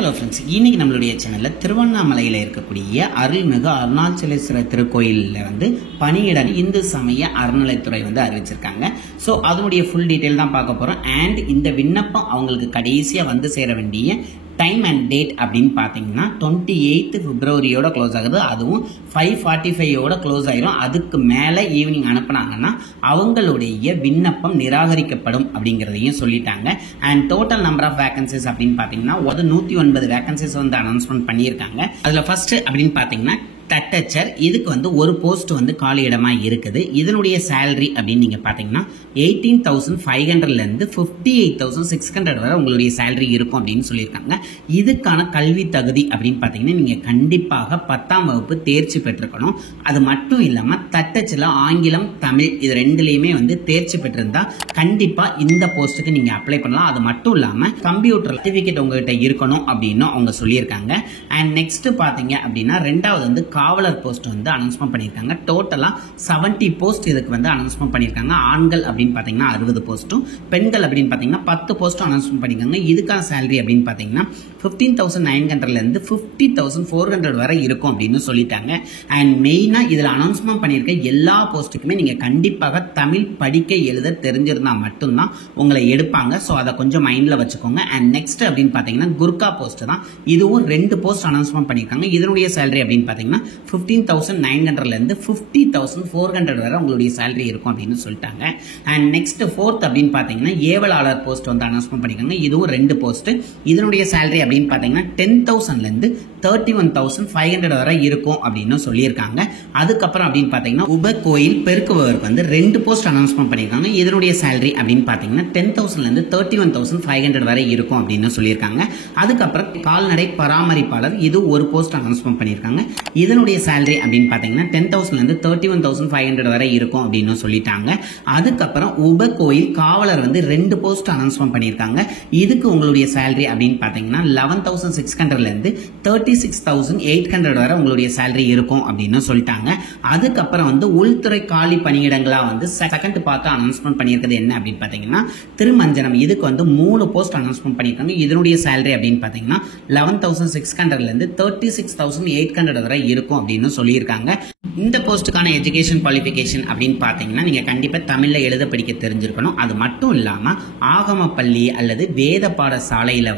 Hello friends, இன்னைக்கு நம்மளுடைய சேனலில் திருவண்ணாமலையில் இருக்கக்கூடிய அருள்மிகு அருணாச்சலேஸ்வரர் திருக்கோயிலில் பணியிட இந்து சமய அறநிலைத்துறை அறிவிச்சிருக்காங்க. ஸோ அதனுடைய ஃபுல் டீட்டெயில் தான் பார்க்க போகிறோம். அண்ட் இந்த விண்ணப்பம் அவங்களுக்கு கடைசியாக சேர வேண்டிய டைம் அண்ட் டேட் அப்படின்னு பார்த்தீங்கன்னா 28 பிப்ரவரியோட க்ளோஸ் ஆகுது. அதுவும் 5:45 க்ளோஸ் ஆயிரும். அதுக்கு மேலே ஈவினிங் அனுப்புனாங்கன்னா அவங்களுடைய விண்ணப்பம் நிராகரிக்கப்படும் அப்படிங்கிறதையும் சொல்லிட்டாங்க. And total number of vacancies அப்படின்னு பார்த்தீங்கன்னா 109 வேகன்சிஸ் அனௌன்ஸ்மெண்ட் பண்ணியிருக்காங்க. அதில் ஃபர்ஸ்ட் அப்படின்னு பார்த்தீங்கன்னா தட்டச்சர். இதுக்கு ஒரு போஸ்ட் காலி இடமா இருக்குது. இதனுடைய சேலரி அப்படின்னு நீங்க பாத்தீங்கன்னா 18,500 58,600 வரை உங்களுடைய சேலரி இருக்கும் அப்படின்னு சொல்லியிருக்காங்க. இதுக்கான கல்வி தகுதி அப்படின்னு பாத்தீங்கன்னா நீங்க கண்டிப்பாக 10ஆம் வகுப்பு தேர்ச்சி பெற்றிருக்கணும். அது மட்டும் இல்லாம தட்டச்சில் ஆங்கிலம் தமிழ் இது ரெண்டுலயுமே தேர்ச்சி பெற்றிருந்தா கண்டிப்பா இந்த போஸ்ட்டுக்கு நீங்க அப்ளை பண்ணலாம். அது மட்டும் இல்லாம கம்ப்யூட்டர் சர்டிபிகேட் உங்ககிட்ட இருக்கணும் அப்படின்னு அவங்க சொல்லியிருக்காங்க. அண்ட் நெக்ஸ்ட் பாத்தீங்க அப்படின்னா ரெண்டாவது காவலர் போஸ்ட் அனௌன்ஸ்மெண்ட் பண்ணியிருக்காங்க. டோட்டலா 70 போஸ்ட் இதுக்கு அனௌன்ஸ்மெண்ட் பண்ணியிருக்காங்க. ஆண்கள் அப்படின்னு பாத்தீங்கன்னா 60 போஸ்ட்டும், பெண்கள் அப்படின்னு பாத்தீங்கன்னா 10 போஸ்ட்டும் அனௌன்ஸ்மெண்ட் பண்ணியிருக்காங்க. இதுக்கான சேலரி அப்படின்னு பாத்தீங்கன்னா 15,900 50,400 வரை இருக்கும் அப்படின்னு சொல்லிட்டாங்க. அண்ட் மெயினா இதுல அனௌன்ஸ்மெண்ட் பண்ணியிருக்க எல்லா போஸ்ட்டுக்குமே நீங்க கண்டிப்பாக தமிழ் படிக்க எழுத தெரிஞ்சிருந்தா மட்டும்தான் உங்களை எடுப்பாங்க. ஸோ அதை கொஞ்சம் மைண்ட்ல வச்சுக்கோங்க. அண்ட் நெக்ஸ்ட் அப்படின்னு பாத்தீங்கன்னா குர்கா போஸ்ட் தான். இதுவும் 2 போஸ்ட் அனௌன்ஸ்மெண்ட் பண்ணியிருக்காங்க. இதனுடைய சேலரி அப்படின்னு பாத்தீங்கன்னா 15,900 50,400 வரை உங்களுடைய சேலரி இருக்கும் அப்படின்னு சொல்லிட்டாங்க. அண்ட் நெக்ஸ்ட் ஃபோர்த் அப்படின்னு பாத்தீங்கன்னா ஏவலாளர் போஸ்ட் அனௌன்ஸ்மெண்ட் பண்ணிருக்காங்க. இதுவும் 2 போஸ்ட். இதனுடைய சேலரி அப்படின்னு பாத்தீங்கன்னா 10,000 31,500 வரை இருக்கும் அப்படின்னு சொல்லியிருக்காங்க. அதுக்கப்புறம் அப்படின்னு பாத்தீங்கன்னா உப கோயில் பெருக்குபவருக்கு 2 போஸ்ட் அனௌன்ஸ்மெண்ட் பண்ணிருக்காங்க. இதனுடைய சேலரி அப்படின்னு பாத்தீங்கன்னா 10,000 31,500 வரை இருக்கும் அப்படின்னு சொல்லியிருக்காங்க. அதுக்கப்புறம் கால்நடை பராமரிப்பாளர் இது ஒரு போஸ்ட் அனௌன்ஸ்மெண்ட் பண்ணிருக்காங்க. இதனுடைய சேலரி அப்படின்னு பாத்தீங்கன்னா 10,000 31,500 வரை இருக்கும் அப்படின்னு சொல்லிட்டாங்க. அதுக்கப்புறம் உப கோயில் காவலர் 2 போஸ்ட் அனௌன்ஸ்மெண்ட் பண்ணிருக்காங்க. இதுக்கு உங்களுடைய சேலரி அப்படின்னு பாத்தீங்கன்னா 11,600 36,800 வரை உங்களுடைய சேலரி இருக்கும் அப்படின்னு சொல்லிட்டாங்க. அதுக்கப்புறம் உள்துறை காலி பணியிடங்களா செகண்ட் பார்த்து அனௌன்ஸ்மெண்ட் பண்ணியிருக்கிறது என்ன அப்படின்னு பாத்தீங்கன்னா திருமஞ்சனம். இதுக்கு 3 போஸ்ட் அனௌன்ஸ்மெண்ட் பண்ணிருக்காங்க. இதனுடைய சேலரி அப்படின்னு பாத்தீங்கன்னா 11,600 36,800 வரை இருக்கும் அப்படின்னு சொல்லியிருக்காங்க. இந்த போஸ்டுக்கான எஜுகேஷன் குவாலிஃபிகேஷன் அப்படின்னு பாத்தீங்கன்னா நீங்க கண்டிப்பா தமிழ்ல எழுத படிக்க தெரிஞ்சிருக்கணும். அது மட்டும் இல்லாம ஆகம பள்ளி அல்லது வேத பாடசாலையில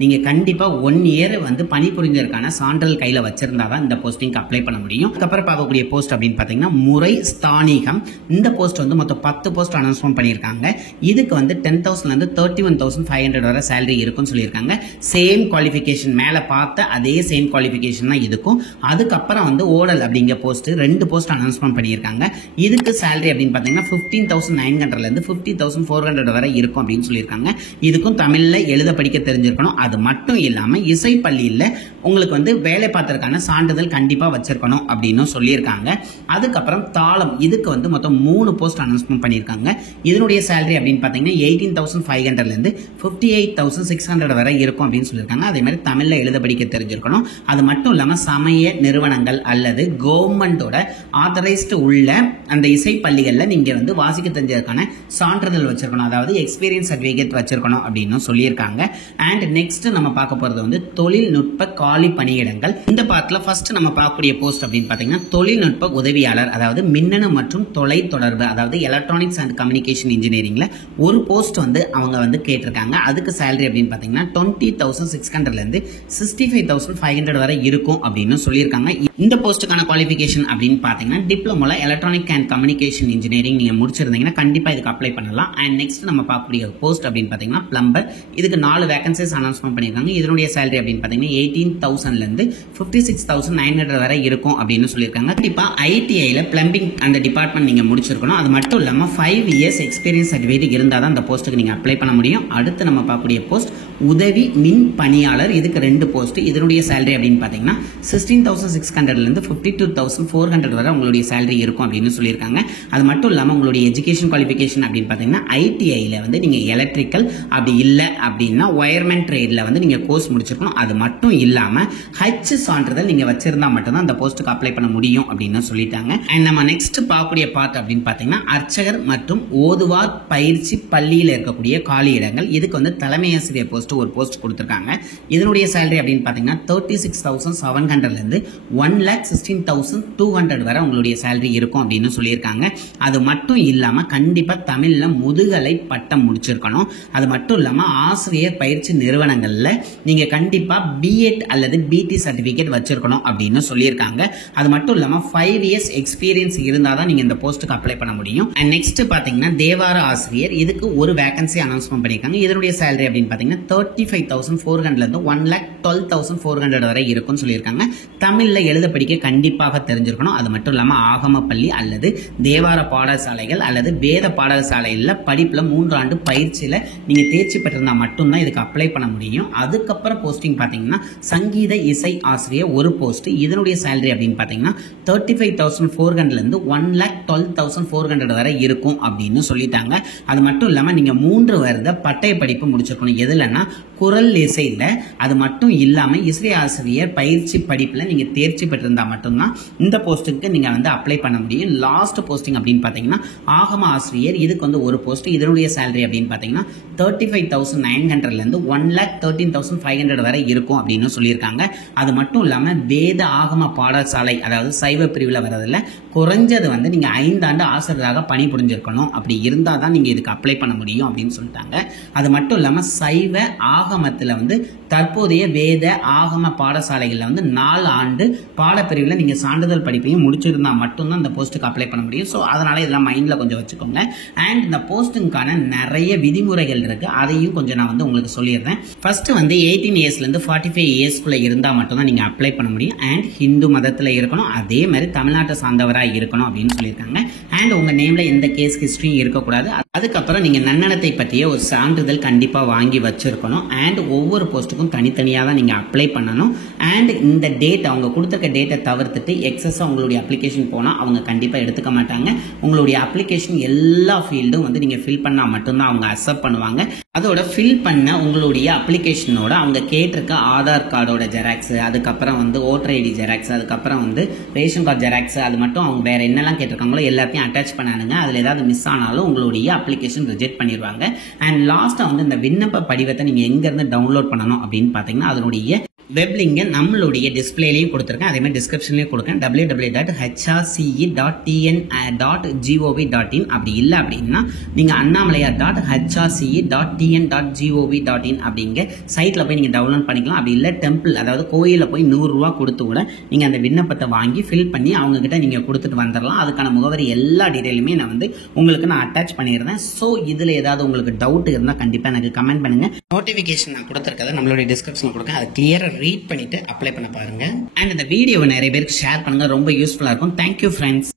நீங்க கண்டிப்பா 1 இயர் பணிபுரிஞ்சதற்கான சான்றிதழ் கையில வச்சிருந்தாதான் இந்த போஸ்டிங் அப்ளை பண்ண முடியும். அதுக்கப்புறம் பார்க்கக்கூடிய போஸ்ட் அப்படின்னு பாத்தீங்கன்னா முறை ஸ்தானிகம். இந்த போஸ்ட் மொத்தம் 10 போஸ்ட் அனௌன்ஸ்மெண்ட் பண்ணியிருக்காங்க. இதுக்கு 10,000 31,500 வரை சேலரி இருக்கும்னு சொல்லியிருக்காங்க. சேம் குவாலிஃபிகேஷன் மேல பார்த்த அதே சேம் குவாலிஃபிகேஷன் தான் இதுக்கும். அதுக்கப்புறம் ஓடல் அப்படிங்கிற போஸ்ட் 2 போஸ்ட் அனௌன்ஸ்மெண்ட் பண்ணியிருக்காங்க. இதுக்கு சேலரி அப்படின்னு பாத்தீங்கன்னா 15,900 50,400 வரை இருக்கும் அப்படின்னு சொல்லியிருக்காங்க. இதுக்கும் தமிழ்ல எழுத படிக்க தெரிஞ்சிருக்கணும். அது மட்டும் இல்லாம இசை பள்ளியில் உங்களுக்கு வேலை பார்த்ததற்கான சான்றிதழ் கண்டிப்பா வச்சிருக்கணும் அப்படின்னு சொல்லியிருக்காங்க. அதுக்கப்புறம் தாளம் இதுக்கு மொத்தம் 3 போஸ்ட் அனௌன்ஸ்மெண்ட் பண்ணியிருக்காங்க. இதனுடைய சேலரி அப்படின்னு பாத்தீங்கன்னா 18,500 58,600 வரை இருக்கும் அப்படின்னு சொல்லியிருக்காங்க. அதே மாதிரி தமிழ்ல எழுத படிக்க தெரிஞ்சிருக்கணும். அது மட்டும் இல்லாம சமய நிறுவனங்கள் அல்லது கவர்மெண்டோட ஆதரைஸ்டு உள்ள அந்த இசை பள்ளிகள்ல நீங்க வாசிக்க தெரிஞ்சதுக்கான சான்றிதழ் வச்சிருக்கணும். அதாவது எக்ஸ்பீரியன்ஸ் சர்டிபிகேட் வச்சிருக்கணும் அப்படின்னு சொல்லியிருக்காங்க. அண்ட் நெக்ஸ்ட் நம்ம பார்க்க போறது தொழில்நுட்ப காலி பணியிடங்கள். இந்த பார்ட்ல ஃபர்ஸ்ட் நம்ம பார்க்கக்கூடிய போஸ்ட் அப்படின்னு பாத்தீங்கன்னா தொழில்நுட்ப உதவியாளர், அதாவது மின்னணு மற்றும் தொலை தொடர்பு, அதாவது எலக்ட்ரானிக்ஸ் அண்ட் கம்யூனிகேஷன் இன்ஜினியரிங்ல ஒரு போஸ்ட் அவங்க கேட்டிருக்காங்க. அதுக்கு சேலரி அப்படின்னு பாத்தீங்கன்னா 20,600 65,500 வரை இருக்கும் அப்படின்னு சொல்லியிருக்காங்க. இந்த போஸ்டுக்கான குவாலிஃபிகேஷன் அப்படின்னு பாத்தீங்கன்னா டிப்ளமோல எலக்ட்ரானிக் அண்ட் கம்யூனிகேஷன் இன்ஜினியரிங் நீங்க முடிச்சிருந்தீங்கன்னா கண்டிப்பா இதுக்கு அப்ளை பண்ணலாம். அண்ட் நெக்ஸ்ட் நம்ம பார்க்கக்கூடிய போஸ்ட் அப்படின்னு பாத்தீங்கன்னா பிளம்பர். இதுக்கு 4 வேகன்சிஸ் அனௌன்ஸ்மெண்ட் பண்ணிருக்காங்க. இதனுடைய சேலரி அப்படின்னு பாத்தீங்கன்னா 18,000 56,900 வரை இருக்கும் அப்படின்னு சொல்லியிருக்காங்க. கண்டிப்பா ஐடிஐல பிளம்பிங் அந்த டிபார்ட்மெண்ட் நீங்க முடிச்சிருக்கணும். அது மட்டும் இல்லாம 5 இயர்ஸ் எக்ஸ்பீரியன்ஸ் சர்டிபிகேட் இருந்தாதான் அந்த போஸ்ட்டுக்கு நீங்க அப்ளை பண்ண முடியும். அடுத்து நம்ம பார்க்கக்கூடிய போஸ்ட் உதவி மின் பணியாளர். இதுக்கு 2 போஸ்ட். இதனுடைய சேலரி அப்படின்னு பாத்தீங்கன்னா 16,600 52,600 52,400 வரை உங்களுடைய சேலரி இருக்கும் அப்படின்னு சொல்லியிருக்காங்க. அது மட்டும் இல்லாமல் உங்களுடைய எஜுகேஷன் குவாலிஃபிகேஷன் அப்படின்னு பார்த்தீங்கன்னா ஐடிஐயில் வந்து நீங்கள் எலக்ட்ரிக்கல், அப்படி இல்லை அப்படின்னா ஒயர்மேன் ட்ரேடில் வந்து நீங்கள் கோர்ஸ் முடிச்சிருக்கணும். அது மட்டும் இல்லாமல் ஹச் சான்றிதழ் நீங்கள் வச்சிருந்தா மட்டும்தான் அந்த போஸ்ட்டுக்கு அப்ளை பண்ண முடியும் அப்படின்னு சொல்லிட்டாங்க. அண்ட் நம்ம நெக்ஸ்ட் பார்க்கக்கூடிய பார்ட் அப்படின்னு பார்த்தீங்கன்னா அர்ச்சகர் மற்றும் ஓதுவார் பயிற்சி பள்ளியில் இருக்கக்கூடிய காலி இடங்கள். இதுக்கு வந்து தலைமை ஆசிரியர் போஸ்ட் ஒரு போஸ்ட் கொடுத்துருக்காங்க. இதனுடைய சேலரி அப்படின்னு பார்த்தீங்கன்னா 36,700 1,16,200 வரை உங்களுடைய சேலரி இருக்கும் அப்படின்னு சொல்லியிருக்காங்க. அது மட்டும் இல்லாமல் கண்டிப்பாக தமிழில் முதுகலை பட்டம் முடிச்சிருக்கணும். அது மட்டும் இல்லாமல் ஆசிரியர் பயிற்சி நிறுவனங்களில் நீங்கள் கண்டிப்பாக பிஎட் அல்லது பிடி சர்டிஃபிகேட் வச்சிருக்கணும் அப்படின்னு சொல்லியிருக்காங்க. அது மட்டும் இல்லாமல் 5 years எக்ஸ்பீரியன்ஸ் இருந்தால் தான் நீங்கள் இந்த போஸ்ட்டுக்கு அப்ளை பண்ண முடியும். அண்ட் நெக்ஸ்ட் பார்த்தீங்கன்னா தேவார ஆசிரியர், இதுக்கு ஒரு வேகன்சி அனௌன்ஸ்மெண்ட் பண்ணியிருக்காங்க. இதனுடைய சேலரி அப்படின்னு பார்த்தீங்கன்னா 35,400 1,12,400 வரை இருக்கும்னு சொல்லியிருக்காங்க. தமிழில் எழுத படிக்க கண்டிப்பாக தெரிஞ்சிருக்கணும். அது மட்டும் இல்லாமல் ஆகம பள்ளி அல்லது தேவார பாடசாலைகள் அல்லது வேத பாடசாலையில் படிப்பில் 3 ஆண்டு பயிற்சியில் நீங்கள் தேர்ச்சி பெற்றிருந்தால் மட்டும்தான் இதுக்கு அப்ளை பண்ண முடியும். அதுக்கப்புறம் போஸ்டிங் பார்த்தீங்கன்னா சங்கீத இசை ஆசிரியர் ஒரு போஸ்ட். இதனுடைய சேலரி அப்படின்னு பார்த்தீங்கன்னா 35,400 1,12,400 வரை இருக்கும் அப்படின்னு சொல்லிட்டாங்க. அது மட்டும் இல்லாமல் நீங்கள் 3 வருட பட்டய படிப்பு முடிச்சிருக்கணும். எதுலன்னா குரல் இசையில். அது மட்டும் இல்லாமல் இசை ஆசிரியர் பயிற்சி படிப்பில் நீங்கள் தேர்ச்சி பெற்றிருந்தால் மட்டும்தான் இந்த போஸ்ட்டுக்கு நீங்கள் வந்து அப்ளை பண்ண முடியும். லாஸ்ட் போஸ்டிங் அப்படின்னு பார்த்தீங்கன்னா ஆகம ஆசிரியர், இதுக்கு வந்து ஒரு போஸ்ட். இதனுடைய சேலரி அப்படின்னு பார்த்தீங்கன்னா 35,900 1,13,500 வரை இருக்கும் அப்படின்னு சொல்லியிருக்காங்க. அது மட்டும் இல்லாமல் வேத ஆகம பாடசாலை அதாவது சைவ பிரிவில் வரதில்ல குறைஞ்சது வந்து நீங்கள் 5 ஆண்டு ஆசிரியராக பணிபுரிஞ்சிருக்கணும். அப்படி இருந்தால் தான் நீங்கள் இதுக்கு அப்ளை பண்ண முடியும் அப்படின்னு சொல்லிட்டாங்க. அது மட்டும் இல்லாமல் சைவ ஆகமத்தில் வந்து தற்போதைய வேத ஆகம பாடசாலைகளில் வந்து 4 ஆண்டு பாடப்பிரிவில் நீங்கள் சான்றிதழ் படிப்பையும் முடிச்சிருந்தால் மட்டும்தான் இந்த போஸ்ட்டுக்கு அப்ளை பண்ண முடியும். ஸோ அதனால இதெல்லாம் மைண்டில் கொஞ்சம் வச்சுக்கோங்க. அண்ட் இந்த போஸ்ட்டுக்கான நிறைய விதிமுறைகள் இருக்கு, அதையும் கொஞ்சம் நான் வந்து உங்களுக்கு சொல்லிடுறேன். ஃபர்ஸ்ட் வந்து 18 இயர்ஸ்லேருந்து 45 இயர்ஸ்க்குள்ள இருந்தால் மட்டும்தான் நீங்கள் அப்ளை பண்ண முடியும். அண்ட் ஹிந்து மதத்தில் இருக்கணும், அதே மாதிரி தமிழ்நாட்டை சார்ந்தவராக இருக்கணும் அப்படின்னு சொல்லியிருக்காங்க. அண்ட் உங்கள் நேமில் எந்த கேஸ் ஹிஸ்ட்ரியும் இருக்கக்கூடாது. அதுக்கப்புறம் நீங்கள் நன்னடத்தை பற்றிய ஒரு சான்றிதழ் கண்டிப்பாக வாங்கி வச்சிருக்கணும். அண்ட் ஒவ்வொரு போஸ்ட்டுக்கும் தனித்தனியாக தான் நீங்கள் அப்ளை பண்ணணும். அண்ட் இந்த டேட் அவங்க கொடுத்துருக்க டேட்டை தவிர்த்துட்டு எக்ஸஸாக உங்களுடைய அப்ளிகேஷன் போனால் அவங்க கண்டிப்பாக எடுத்துக்க மாட்டாங்க. உங்களுடைய அப்ளிகேஷன் எல்லா ஃபீல்டும் வந்து நீங்கள் ஃபில் பண்ணால் மட்டும்தான் அவங்க அக்செப்ட் பண்ணுவாங்க. அதோட ஃபில் பண்ண உங்களுடைய அப்ளிகேஷனோட அவங்க கேட்டிருக்க ஆதார் கார்டோட ஜெராக்ஸ், அதுக்கப்புறம் வந்து ஓட்டர் ஐடி ஜெராக்ஸ், அதுக்கப்புறம் வந்து ரேஷன் கார்டு ஜெராக்ஸ், அது மட்டும் அவங்க வேறு என்னெல்லாம் கேட்டிருக்காங்களோ எல்லாத்தையும் அட்டாச் பண்ணானுங்க. அதில் ஏதாவது மிஸ் ஆனாலும் உங்களுடைய அப்ளிகேஷன் ரிஜெக்ட் பண்ணிடுவாங்க. அண்ட் லாஸ்ட்டாக வந்து இந்த விண்ணப்ப படிவத்தை நீங்கள் எங்கேருந்து டவுன்லோட் பண்ணணும் அப்படின்னு பார்த்தீங்கன்னா அதனுடைய வெப் லிங்கை நம்மளுடைய டிஸ்பிளேலையும் கொடுத்துருக்கேன், அதே மாதிரி டிஸ்கிரிப்ஷன்லையும் கொடுக்கேன். www.hrce.tn.gov.in. அப்படி இல்லை அப்படின்னா நீங்கள் annamalayar.hrce.tn.gov.in அப்படிங்கிற சைட்டில் போய் நீங்கள் டவுன்லோட் பண்ணிக்கலாம். அப்படி இல்லை டெம்பிள் அதாவது கோயிலில் போய் 100 ரூபா கொடுத்து கூட நீங்கள் அந்த விண்ணப்பத்தை வாங்கி ஃபில் பண்ணி அவங்ககிட்ட நீங்கள் கொடுத்துட்டு வந்துடலாம். அதுக்கான முகவரி எல்லா டீட்டெயிலுமே நான் வந்து உங்களுக்கு நான் அட்டாச் பண்ணிடுறேன். ஸோ இதில் ஏதாவது உங்களுக்கு டவுட் இருந்தால் கண்டிப்பாக எனக்கு கமெண்ட் பண்ணுங்கள். நோட்டிஃபிகேஷன் நான் கொடுத்துருக்கதை நம்மளுடைய டிஸ்கிரிப்ஷனில் கொடுக்கேன், அதை கிளியராக ரீட் பண்ணிட்டு அப்ளை பண்ண பாருங்க. அண்ட் இந்த வீடியோவை நிறைய பேருக்கு ஷேர் பண்ணுங்க, ரொம்ப யூஸ்ஃபுல்லா இருக்கும். Thank you friends.